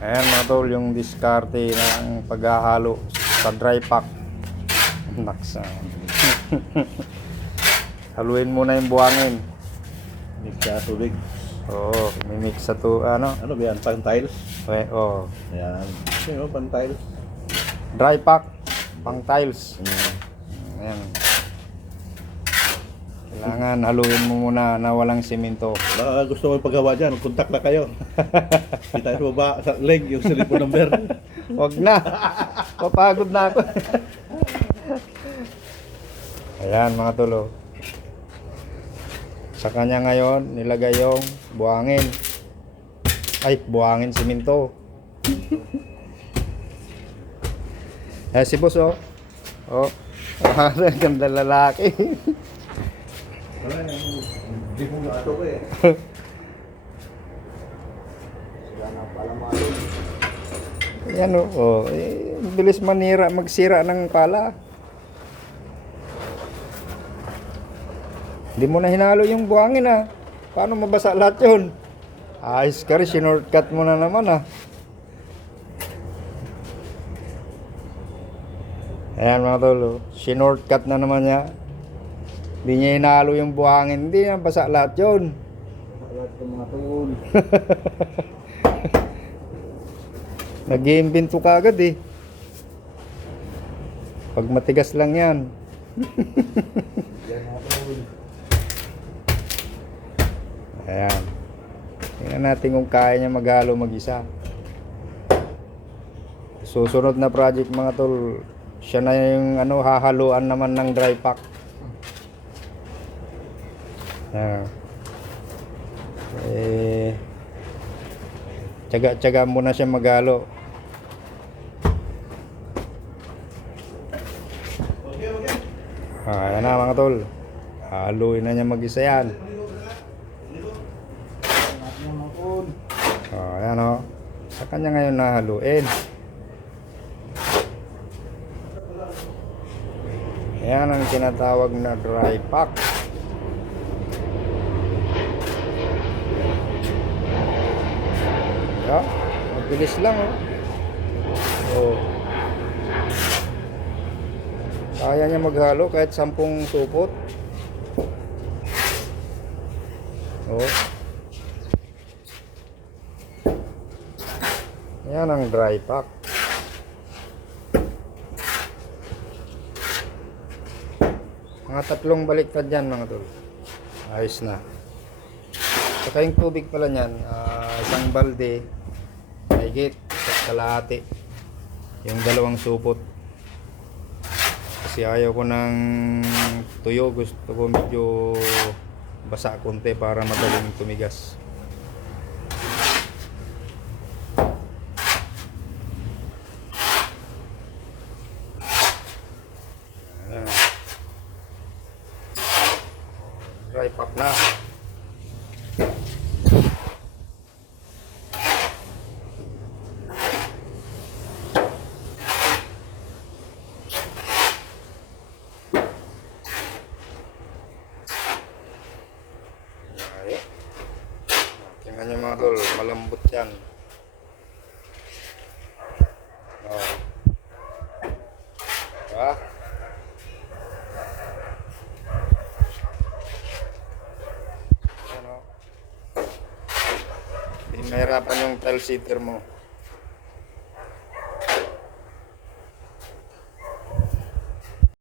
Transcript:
Ayan mga tol, yung diskarte ng paghahalo sa dry pack. Naksa. Haluin muna yung buhangin. Mix sa tubig. Oo, mimix sa to, ano? Ano ba yan? Pan-tiles? Okay, oh. Ayan. Ano, pan-tiles? Dry pack, pang tiles. Ayan. Kailangan haluin mo muna na walang simento. Baka gusto mo ipagawa dyan, contact na kayo. Kita mo ba sa link yung cellphone number? Wag na. Papagod na ako. Ayan mga tulo. Sa kanya ngayon, nilagay yung buhangin. Ay, buhangin simento. Eh, si boss, oh. Oh. Ganda lalaki. Wala yan. Hindi mo nga ito eh. Sila na pala malun. Ayan, oh. Oh. Eh, bilis magsira ng pala. Hindi mo na hinalo yung buhangin, ah. Paano mabasa lahat yun? Ayos ka rin, shortcut mo na naman, ah. Ayan mga tolo, shortcut na naman niya. Hindi niya hinalo yung buhangin, hindi na basa lahat yun. Lahat ng mga tol. Nag-iimbento ka agad eh. Pag matigas lang yan. Yan mga tol. Ayan. Tingnan natin kung kaya niya maghalo mag-isa. Susunod na project mga tol, siya na yung ano, hahaluan naman ng dry pack. Ayan. Eh, tsaga-tsaga muna siya maghalo. Ayan na mga tol. Haluin na niya mag-isa yan. Ayan o. Sa kanya ngayon nahaluin. Ayan ang tinatawag na dry pack. Yeah, mabilis lang oh. Kaya niya maghalo kahit 10 supot. Oh. Ayan ang dry pack. Mga 3 baliktad yan mga tol. Ayos na. Saka yung tubig pala nyan, isang balde, mahigit, kalahati. Yung 2 supot. Kasi ayaw ko ng tuyo, gusto ko medyo basa konti para madaling tumigas. Dry pack na. Ay. Tingnan nyo mga tol, malambot yan. Oh. Diba? Hindi mahirapan yung tile seater mo.